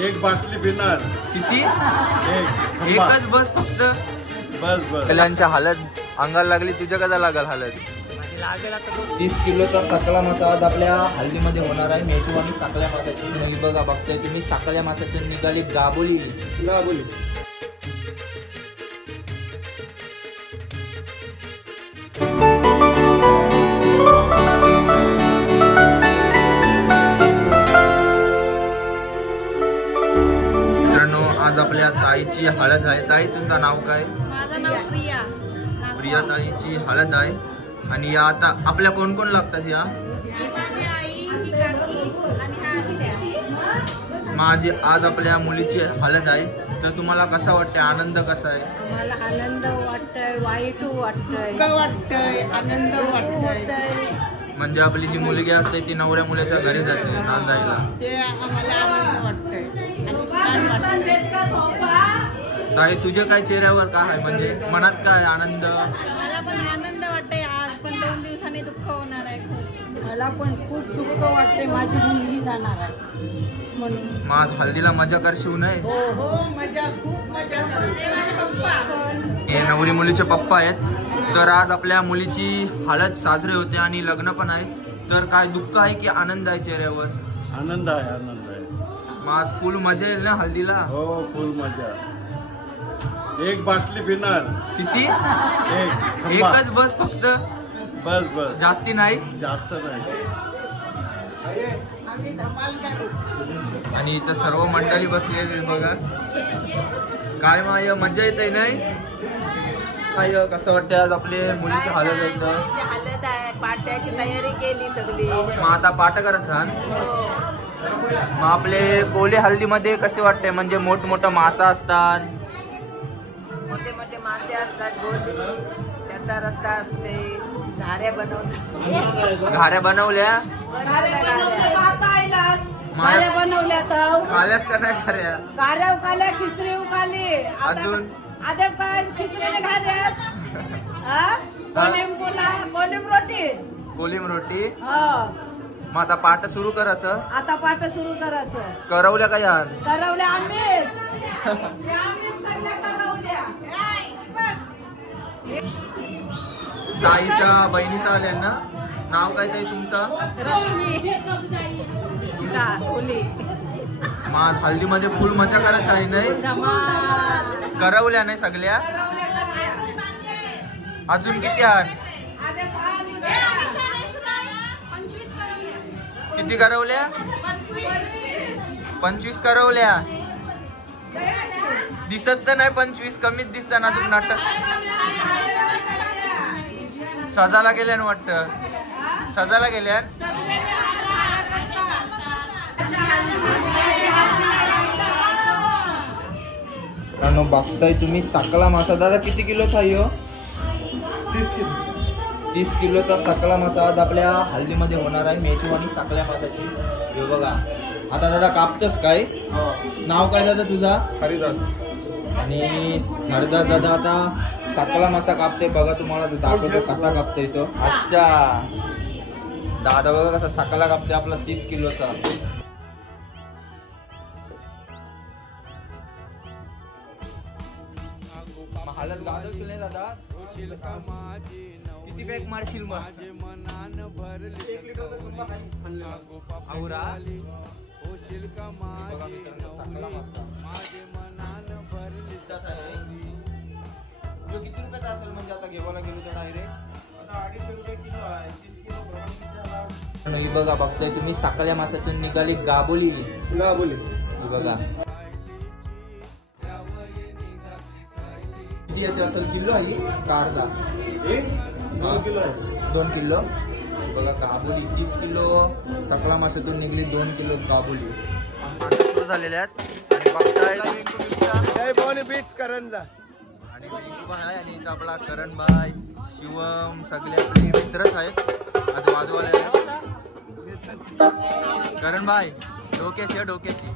एक बाटली पिणार. किती? एकच बस फक्त. बस बस. पहिल्यांच्या हालत अंगाला लागली, तुझ्या कदा लागल हालत? 30 किलोचा सकला मासा आज आपल्या हल्दीमध्ये होणार आहे. मेजवानी साकल्या मासाची. नाही बघा, बघताय तुम्ही, साकल्या मासाची निघाली गाबोली. मित्रांनो, आज आपल्या ताईची हळद आहे. ताई, तुमचं नाव काय? माझं नाव प्रिया. प्रिया ताईची हळद आहे. आणि या आता आपल्या कोण कोण लागतात या? माझी आई, ही काकी आणि हा आशिया. माझी आज आपल्या मुलीची हळद आहे. तर तुम्हाला कसं वाटतंय? आनंद कसा आहे? मला आनंद वाटतोय, वाईट वाटतोय, आनंद वाटतोय. म्हणजे आपली जी मुलगी असते ती नवऱ्या मुलीच्या घरी जाते नांदायला. ते आम्हाला आनंद वाटतोय आणि छान वाटतंय. ताई, तुझ्या काय चेहऱ्यावर काय आहे? म्हणजे मनात काय आनंद? मला पण आनंद वाटतोय. आज पण 2 दिवसांनी दुःख होणार आहे. मला पण खूप दुःख वाटते, माझी मुलगी जाणार आहे म्हणून. मग हल्दीला मजा करशील नाही? हो हो, मजा, खूप मजा करते. माझे पप्पा, हे नवरी मुलीचे पप्पा आहेत. तर आज आपल्या मुलीची हळद साजरी होते आणि लग्न पण आहे. तर काय दुःख आहे की आनंद आहे चेहऱ्यावर? आनंद आहे, आनंद आहे. मग आज फुल मजा येईल ना हल्दीला? हो, फुल मजा. एक बाटली पिणार. किती? एक. एकच बस फक्त. बस बस. जास्ती नाही. जास्त नाही. आम्ही धमाल करू. आणि इथं सर्व मंडळी बसलेली बघा. काय माय मजा येते नाही? काय कसं वाटतंय आज आपले मुलीची हळद आहे? हालत आहे, पाट्याची तयारी केली सगळी. मग आता पाठ करायचं. मग आपले कोले हल्दीमध्ये कसे वाटते? म्हणजे मोठमोठं मासा असतात, मोठे मोठे मासे असतात, गोली, त्याचा रस्सा असते, घाऱ्या बनवतात. घाऱ्या बनवल्या? घाऱ्या बनवल्या तर खाल्यास का नाही घाऱ्या? घाऱ्या उकाल्या, खिचडी उकाली. अजून आता काय खिचडीने घाऱ्या, कोलिम रोटी. कोलिम रोटी. हा, मग आता पाठ सुरू करायचं. आता पाठ सुरू करायचं. करवल्या का यार? करवल्या आम्हीच सगळ्या करवल्या. ताईच्या बहिणीचा आल्या ना? नाव काय ताई तुमचं? रश्मी. मग हल्दीमध्ये फुल मजा करायची आहे नाही? करवल्या नाही सगळ्या? अजून किती आहात? किती करवल्या? 25 करवल्या. दिसत तर नाही 25, कमीच दिसत ना. तुझं नाटक सजाला गेल्यान वाटतं. सजाला गेल्यान. बघताय तुम्ही सकला मासा. दादा, किती किलोचा आहे हो? 30 किलोचा सकला मासा आज आपल्या हल्दीमध्ये होणार आहे. मेजवानी सकल्या मासाची. हे बघा. आता दादा कापतस काय? नाव काय दादा तुझा? हरिदास. आणि हरिदास दादा आता सकला मासा कापते. बघा, तुम्हाला दाखवतो कसा कापतोय तो. अच्छा, दादा बघा कसा सकला कापते आपला 30 किलोचा. हळद गाजवशील नाही दादा? किती बॅग मारशील मग? आवरा. किती रुपयाचा असेल म्हणजे आता घेवायला गेलो तर डायरेक्ट 250 रुपये किलो आहे. 30 किलो नाही बघा. बघताय तुम्ही, सकल्या मासातून निघाली गाबोली. बघा किती याची असेल? किलो आहे का अर्धा? 2 किलो. बघा गाबोली 30 किलो सकला मासातून निघली. 2 किलो गाबोली झालेले आहेत. आणि बघताय बीच करंजा आणि आणि इथं आपला करण भाई, शिवम सगळे आपले मित्रच आहेत. आज बाजूवाले करण भाई डोक्याशी डोक्याशी.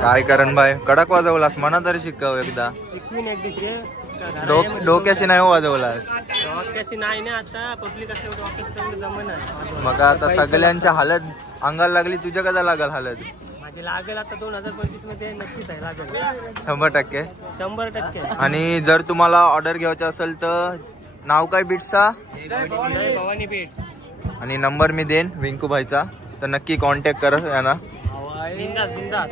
काय करण भाई कडक वाजवलास मना तरी शिकव एकदा डोक्याशी नाही वाजवलास नाही ना आता पब्लिक जमन आहे मग आता सगळ्यांच्या हालत अंगाला लागली तुझ्या कदा लागल हालत माझी लागेल आता 2025 मध्ये नक्कीच आहे लागेल 100%. 100%. आणि जर तुम्हाला ऑर्डर घ्यायचं असेल तर नाव काय बीट्सचा भवानी बीट्स आणि नंबर मी देईन विंकू भाईचा तर नक्की कॉन्टॅक्ट करा यांना बिंदास